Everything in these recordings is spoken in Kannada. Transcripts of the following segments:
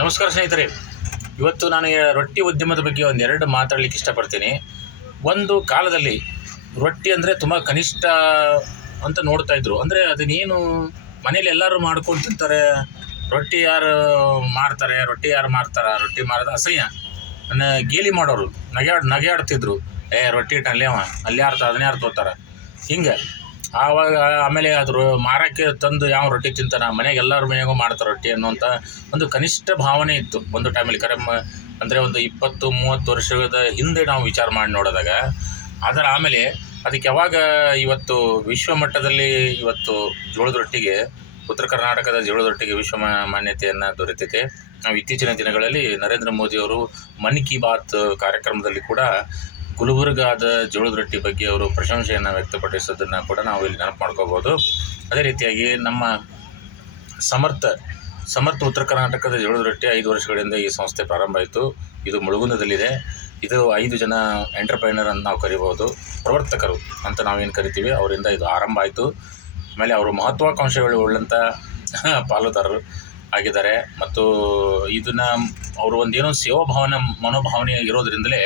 ನಮಸ್ಕಾರ ಸ್ನೇಹಿತರೆ. ಇವತ್ತು ನಾನು ರೊಟ್ಟಿ ಉದ್ಯಮದ ಬಗ್ಗೆ ಒಂದೆರಡು ಮಾತಾಡಲಿಕ್ಕೆ ಇಷ್ಟಪಡ್ತೀನಿ. ಒಂದು ಕಾಲದಲ್ಲಿ ರೊಟ್ಟಿ ಅಂದರೆ ತುಂಬ ಕನಿಷ್ಠ ಅಂತ ನೋಡ್ತಾ ಇದ್ರು. ಅಂದರೆ ಅದನ್ನೇನು ಮನೇಲಿ ಎಲ್ಲರೂ ಮಾಡ್ಕೊಂಡು ತಿಂತಾರೆ, ರೊಟ್ಟಿ ಯಾರು ಮಾಡ್ತಾರೆ, ರೊಟ್ಟಿ ಯಾರು ಮಾರ್ತಾರೆ, ರೊಟ್ಟಿ ಮಾರೋದು ಅಸಹ್ಯ. ಗೇಲಿ ಮಾಡೋರು, ನಗೆಯಾಡ್ತಿದ್ರು. ರೊಟ್ಟಿ ಇಟ್ಟು ಅಲ್ಲಿ ಯಾರು ಅದನ್ನ ಯಾರು ತೋತಾರೆ ಹಿಂಗೆ. ಆವಾಗ ಆಮೇಲೆ ಅದ್ರ ಮಾರಕ್ಕೆ ತಂದು ಯಾವ ರೊಟ್ಟಿ ತಿಂತಾನೆ, ಮನೆಗೆ ಎಲ್ಲರ ಮನೆಯಾಗೂ ಮಾಡ್ತಾರೆ ರೊಟ್ಟಿ ಅನ್ನೋಂಥ ಒಂದು ಕನಿಷ್ಠ ಭಾವನೆ ಇತ್ತು ಒಂದು ಟೈಮಲ್ಲಿ. ಅಂದರೆ ಒಂದು 20-30 ವರ್ಷದ ಹಿಂದೆ ನಾವು ವಿಚಾರ ಮಾಡಿ ನೋಡಿದಾಗ. ಅದರ ಆಮೇಲೆ ಅದಕ್ಕೆ ಯಾವಾಗ ಇವತ್ತು ವಿಶ್ವ ಮಟ್ಟದಲ್ಲಿ ಇವತ್ತು ಜೋಳದ ರೊಟ್ಟಿಗೆ, ಉತ್ತರ ಕರ್ನಾಟಕದ ಜೋಳದ ರೊಟ್ಟಿಗೆ ವಿಶ್ವ ಮಾನ್ಯತೆಯನ್ನು ದೊರೆತಿದೆ. ನಾವು ಇತ್ತೀಚಿನ ದಿನಗಳಲ್ಲಿ ನರೇಂದ್ರ ಮೋದಿಯವರು ಮನ್ ಕಿ ಬಾತ್ ಕಾರ್ಯಕ್ರಮದಲ್ಲಿ ಕೂಡ ಗುಲ್ಬರ್ಗಾದ ಜೋಳದ ರೊಟ್ಟಿ ಬಗ್ಗೆ ಅವರು ಪ್ರಶಂಸೆಯನ್ನು ವ್ಯಕ್ತಪಡಿಸೋದನ್ನು ಕೂಡ ನಾವು ಇಲ್ಲಿ ನೆನಪು ಮಾಡ್ಕೋಬೋದು. ಅದೇ ರೀತಿಯಾಗಿ ನಮ್ಮ ಸಮರ್ಥ ಉತ್ತರ ಕರ್ನಾಟಕದ ಜೋಳದ ರೊಟ್ಟಿ 5 ವರ್ಷಗಳಿಂದ ಈ ಸಂಸ್ಥೆ ಪ್ರಾರಂಭ ಆಯಿತು. ಇದು ಮುಳುಗುಂದದಲ್ಲಿದೆ. ಇದು 5 ಜನ ಎಂಟರ್ಪ್ರೈನರ್ ಅಂತ ನಾವು ಕರಿಬೋದು, ಪ್ರವರ್ತಕರು ಅಂತ ನಾವೇನು ಕರಿತೀವಿ, ಅವರಿಂದ ಇದು ಆರಂಭ ಆಯಿತು. ಆಮೇಲೆ ಅವರು ಮಹತ್ವಾಕಾಂಕ್ಷೆಗಳು ಉಳ್ಳಂಥ ಪಾಲುದಾರರು ಆಗಿದ್ದಾರೆ. ಮತ್ತು ಇದನ್ನು ಅವರು ಒಂದೇನೋ ಸೇವಾಭಾವನೆ ಮನೋಭಾವನೆ ಇರೋದ್ರಿಂದಲೇ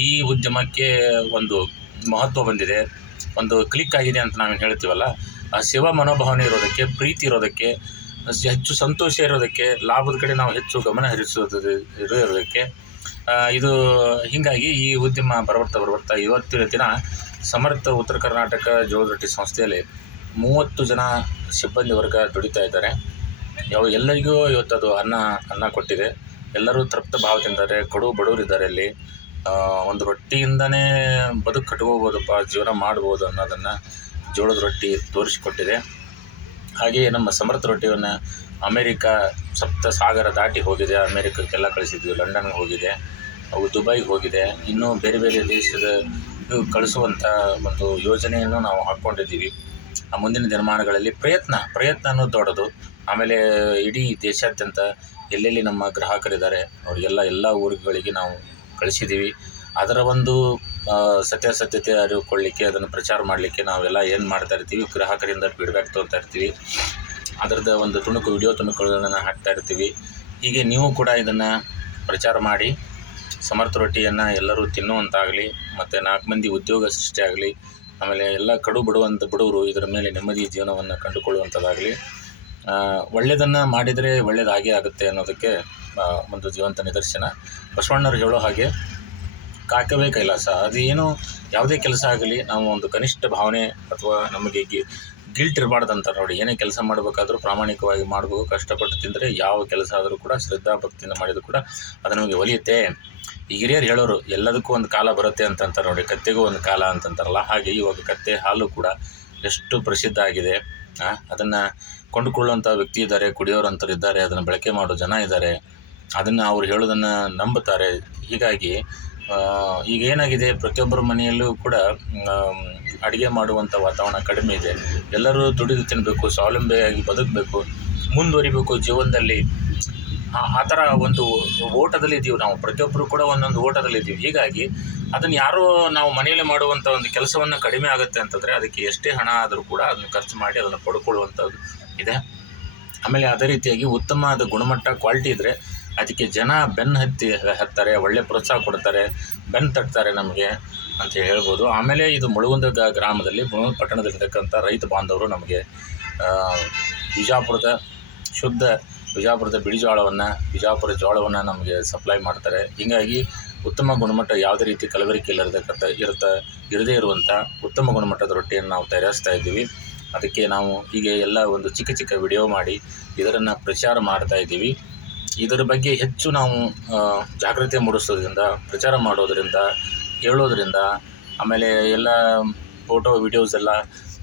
ಈ ಉದ್ಯಮಕ್ಕೆ ಒಂದು ಮಹತ್ವ ಬಂದಿದೆ, ಒಂದು ಕ್ಲಿಕ್ ಆಗಿದೆ ಅಂತ ನಾವೇನು ಹೇಳ್ತೀವಲ್ಲ. ಆ ಸೇವಾ ಮನೋಭಾವನೆ ಇರೋದಕ್ಕೆ, ಪ್ರೀತಿ ಇರೋದಕ್ಕೆ, ಹೆಚ್ಚು ಸಂತೋಷ ಇರೋದಕ್ಕೆ, ಲಾಭದ ಕಡೆ ನಾವು ಹೆಚ್ಚು ಗಮನ ಇರೋದಕ್ಕೆ ಇದು ಹೀಗಾಗಿ ಈ ಉದ್ಯಮ ಬರ್ತಾ ಇವತ್ತಿನ ದಿನ ಸಮರ್ಥ ಉತ್ತರ ಕರ್ನಾಟಕ ಜೋಳದ ರೊಟ್ಟಿ ಸಂಸ್ಥೆಯಲ್ಲಿ 30 ಜನ ಸಿಬ್ಬಂದಿ ವರ್ಗ ದುಡಿತಾ ಇದ್ದಾರೆ. ಎಲ್ಲರಿಗೂ ಇವತ್ತದು ಅನ್ನ ಕೊಟ್ಟಿದೆ. ಎಲ್ಲರೂ ತೃಪ್ತ ಭಾವದಿಂದಾರೆ. ಬಡವರಿದ್ದಾರೆ ಇಲ್ಲಿ. ಒಂದು ರೊಟ್ಟಿಯಿಂದನೇ ಬದುಕು ಕಟ್ಕೋಬೋದಪ್ಪ, ಜೀವನ ಮಾಡ್ಬೋದು ಅನ್ನೋದನ್ನು ಜೋಳದ ರೊಟ್ಟಿ ತೋರಿಸಿಕೊಟ್ಟಿದೆ. ಹಾಗೆಯೇ ನಮ್ಮ ಸಮರ್ಥ ರೊಟ್ಟಿಯನ್ನು ಅಮೇರಿಕಾ 7 ಸಾಗರ ದಾಟಿ ಹೋಗಿದೆ. ಅಮೇರಿಕಕ್ಕೆಲ್ಲ ಕಳಿಸಿದ್ವಿ, ಲಂಡನ್ಗೆ ಹೋಗಿದೆ, ಅವು ದುಬೈಗೆ ಹೋಗಿದೆ. ಇನ್ನೂ ಬೇರೆ ಬೇರೆ ದೇಶದ ಕಳಿಸುವಂಥ ಒಂದು ಯೋಜನೆಯನ್ನು ನಾವು ಹಾಕ್ಕೊಂಡಿದ್ದೀವಿ. ಮುಂದಿನ ದಿನಮಾನಗಳಲ್ಲಿ ಪ್ರಯತ್ನ ಅನ್ನೋದು ದೊಡ್ಡದು. ಆಮೇಲೆ ಇಡೀ ದೇಶಾದ್ಯಂತ ಎಲ್ಲೆಲ್ಲಿ ನಮ್ಮ ಗ್ರಾಹಕರಿದ್ದಾರೆ ಅವರಿಗೆಲ್ಲ ಎಲ್ಲ ಊರುಗಳಿಗೆ ನಾವು ಕಳಿಸಿದ್ದೀವಿ. ಅದರ ಒಂದು ಸತ್ಯಾಸತ್ಯತೆ ಅರಿವುಕೊಳ್ಳಿಕ್ಕೆ, ಅದನ್ನು ಪ್ರಚಾರ ಮಾಡಲಿಕ್ಕೆ ನಾವೆಲ್ಲ ಏನು ಮಾಡ್ತಾ ಇರ್ತೀವಿ, ಗ್ರಾಹಕರಿಂದ ಫೀಡ್ಬ್ಯಾಕ್ ತೊಗೊಳ್ತಾ ಇರ್ತೀವಿ. ಅದರದ್ದು ಒಂದು ವಿಡಿಯೋ ತುಣುಕುಗಳನ್ನು ಹಾಕ್ತಾ ಇರ್ತೀವಿ. ಹೀಗೆ ನೀವು ಕೂಡ ಇದನ್ನು ಪ್ರಚಾರ ಮಾಡಿ ಸಮರ್ಥ ರೊಟ್ಟಿಯನ್ನು ಎಲ್ಲರೂ ತಿನ್ನುವಂತಾಗಲಿ, ಮತ್ತು 4 ಮಂದಿ ಉದ್ಯೋಗ ಸೃಷ್ಟಿಯಾಗಲಿ. ಆಮೇಲೆ ಎಲ್ಲ ಬಡವರು ಇದರ ಮೇಲೆ ನೆಮ್ಮದಿ ಜೀವನವನ್ನು ಕಂಡುಕೊಳ್ಳುವಂಥದ್ದಾಗಲಿ. ಒಳ್ಳೆಯದನ್ನು ಮಾಡಿದರೆ ಒಳ್ಳೆಯದಾಗೇ ಆಗುತ್ತೆ ಅನ್ನೋದಕ್ಕೆ ಒಂದು ಜೀವಂತ ನಿದರ್ಶನ. ಬಸವಣ್ಣವ್ರು ಹೇಳೋ ಹಾಗೆ ಕಾಕವೇ ಕೈಲಾಸ. ಅದೇನು ಯಾವುದೇ ಕೆಲಸ ಆಗಲಿ, ನಾವು ಒಂದು ಕನಿಷ್ಠ ಭಾವನೆ ಅಥವಾ ನಮಗೆ ಗಿಲ್ಟ್ ಇರಬಾರ್ದಂತ ನೋಡಿ. ಏನೇ ಕೆಲಸ ಮಾಡಬೇಕಾದ್ರೂ ಪ್ರಾಮಾಣಿಕವಾಗಿ ಮಾಡಬೇಕು. ಕಷ್ಟಪಟ್ಟು ತಿಂದರೆ ಯಾವ ಕೆಲಸ ಆದರೂ ಕೂಡ ಶ್ರದ್ಧಾ ಭಕ್ತಿಯಿಂದ ಮಾಡಿದರೂ ಕೂಡ ಅದು ನಮಗೆ ಒಲಿಯುತ್ತೆ. ಈ ಹಿರಿಯರು ಹೇಳೋರು ಎಲ್ಲದಕ್ಕೂ ಒಂದು ಕಾಲ ಬರುತ್ತೆ ಅಂತಂತಾರೆ ನೋಡಿ, ಕತ್ತೆಗೂ ಒಂದು ಕಾಲ ಅಂತಂತಾರಲ್ಲ. ಹಾಗೆ ಇವಾಗ ಕತ್ತೆ ಹಾಲು ಕೂಡ ಎಷ್ಟು ಪ್ರಸಿದ್ಧ ಆಗಿದೆ. ಅದನ್ನು ಕೊಂಡುಕೊಳ್ಳುವಂಥ ವ್ಯಕ್ತಿ ಇದ್ದಾರೆ, ಕುಡಿಯೋರಂಥವ್ರು ಇದ್ದಾರೆ, ಅದನ್ನು ಬಳಕೆ ಮಾಡೋ ಜನ ಇದ್ದಾರೆ, ಅದನ್ನು ಅವ್ರು ಹೇಳೋದನ್ನು ನಂಬುತ್ತಾರೆ. ಹೀಗಾಗಿ ಈಗ ಏನಾಗಿದೆ, ಪ್ರತಿಯೊಬ್ಬರ ಮನೆಯಲ್ಲೂ ಕೂಡ ಅಡುಗೆ ಮಾಡುವಂಥ ವಾತಾವರಣ ಕಡಿಮೆ ಇದೆ. ಎಲ್ಲರೂ ದುಡಿದು ತಿನ್ನಬೇಕು, ಸ್ವಾವಲಂಬಿಯಾಗಿ ಬದುಕಬೇಕು, ಮುಂದುವರಿಬೇಕು ಜೀವನದಲ್ಲಿ. ಆ ಥರ ಒಂದು ಓಟದಲ್ಲಿದ್ದೀವಿ ನಾವು. ಪ್ರತಿಯೊಬ್ಬರು ಕೂಡ ಒಂದೊಂದು ಓಟದಲ್ಲಿದ್ದೀವಿ. ಹೀಗಾಗಿ ಅದನ್ನು ಯಾರೂ ನಾವು ಮನೆಯಲ್ಲಿ ಮಾಡುವಂಥ ಒಂದು ಕೆಲಸವನ್ನು ಕಡಿಮೆ ಆಗುತ್ತೆ ಅಂತಂದರೆ ಅದಕ್ಕೆ ಎಷ್ಟೇ ಹಣ ಆದರೂ ಕೂಡ ಅದನ್ನು ಖರ್ಚು ಮಾಡಿ ಅದನ್ನು ಪಡ್ಕೊಳ್ಳುವಂಥದ್ದು ಇದೆ. ಆಮೇಲೆ ಅದೇ ರೀತಿಯಾಗಿ ಉತ್ತಮವಾದ ಗುಣಮಟ್ಟ ಕ್ವಾಲಿಟಿ ಇದ್ದರೆ ಅದಕ್ಕೆ ಜನ ಹತ್ತಾರೆ, ಒಳ್ಳೆ ಪ್ರೋತ್ಸಾಹ ಕೊಡ್ತಾರೆ, ತಟ್ತಾರೆ ನಮಗೆ ಅಂತ ಹೇಳ್ಬೋದು. ಆಮೇಲೆ ಇದು ಮುಳುಗುಂದ ಗ್ರಾಮದಲ್ಲಿ, ಮುಳುಗುಂದ ಪಟ್ಟಣದಲ್ಲಿರ್ತಕ್ಕಂಥ ರೈತ ಬಾಂಧವರು ನಮಗೆ ಬಿಜಾಪುರದ ಬಿಳಿ ಬಿಜಾಪುರ ಜೋಳವನ್ನು ನಮಗೆ ಸಪ್ಲೈ ಮಾಡ್ತಾರೆ. ಹೀಗಾಗಿ ಉತ್ತಮ ಗುಣಮಟ್ಟ, ಯಾವುದೇ ರೀತಿ ಕಲಬೆರಕೆ ಇರದೇ ಇರುವಂಥ ಉತ್ತಮ ಗುಣಮಟ್ಟದ ರೊಟ್ಟಿಯನ್ನು ನಾವು ತಯಾರಿಸ್ತಾ ಇದ್ದೀವಿ. ಅದಕ್ಕೆ ನಾವು ಹೀಗೆ ಎಲ್ಲ ಒಂದು ಚಿಕ್ಕ ವಿಡಿಯೋ ಮಾಡಿ ಇದನ್ನು ಪ್ರಚಾರ ಮಾಡ್ತಾ ಇದ್ದೀವಿ. ಇದರ ಬಗ್ಗೆ ಹೆಚ್ಚು ನಾವು ಜಾಗೃತಿ ಮೂಡಿಸೋದ್ರಿಂದ, ಪ್ರಚಾರ ಮಾಡೋದರಿಂದ, ಹೇಳೋದ್ರಿಂದ, ಆಮೇಲೆ ಎಲ್ಲ ಫೋಟೋ ವಿಡಿಯೋಸ್ ಎಲ್ಲ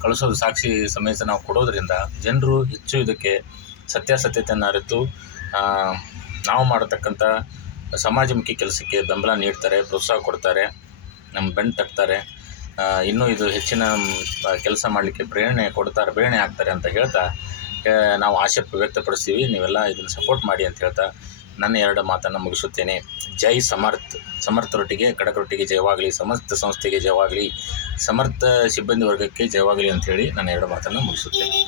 ಕಳಿಸೋದು, ಸಾಕ್ಷಿ ಸಮೇತ ನಾವು ಕೊಡೋದ್ರಿಂದ ಜನರು ಹೆಚ್ಚು ಇದಕ್ಕೆ ಸತ್ಯಾಸತ್ಯತೆಯನ್ನು ಅರಿತು ನಾವು ಮಾಡತಕ್ಕಂಥ ಸಮಾಜಮುಖಿ ಕೆಲಸಕ್ಕೆ ಬೆಂಬಲ ನೀಡ್ತಾರೆ, ಪ್ರೋತ್ಸಾಹ ಕೊಡ್ತಾರೆ, ನಮ್ಮ ತಟ್ತಾರೆ. ಇನ್ನೂ ಇದು ಹೆಚ್ಚಿನ ಕೆಲಸ ಮಾಡಲಿಕ್ಕೆ ಪ್ರೇರಣೆ ಆಗ್ತಾರೆ ಅಂತ ಹೇಳ್ತಾ ನಾವು ಆಶೆ ವ್ಯಕ್ತಪಡಿಸ್ತೀವಿ. ನೀವೆಲ್ಲ ಇದನ್ನು ಸಪೋರ್ಟ್ ಮಾಡಿ ಅಂತ ಹೇಳ್ತಾ ನನ್ನ 2 ಮಾತನ್ನು ಮುಗಿಸುತ್ತೇನೆ. ಜೈ ಸಮರ್ಥ ರೊಟ್ಟಿಗೆ, ಖಡಕ್ ರೊಟ್ಟಿಗೆ ಜಯವಾಗಲಿ, ಸಮರ್ಥ ಸಂಸ್ಥೆಗೆ ಜಯವಾಗಲಿ, ಸಮರ್ಥ ಸಿಬ್ಬಂದಿ ವರ್ಗಕ್ಕೆ ಜಯವಾಗಲಿ ಅಂಥೇಳಿ ನನ್ನ 2 ಮಾತನ್ನು ಮುಗಿಸುತ್ತೇನೆ.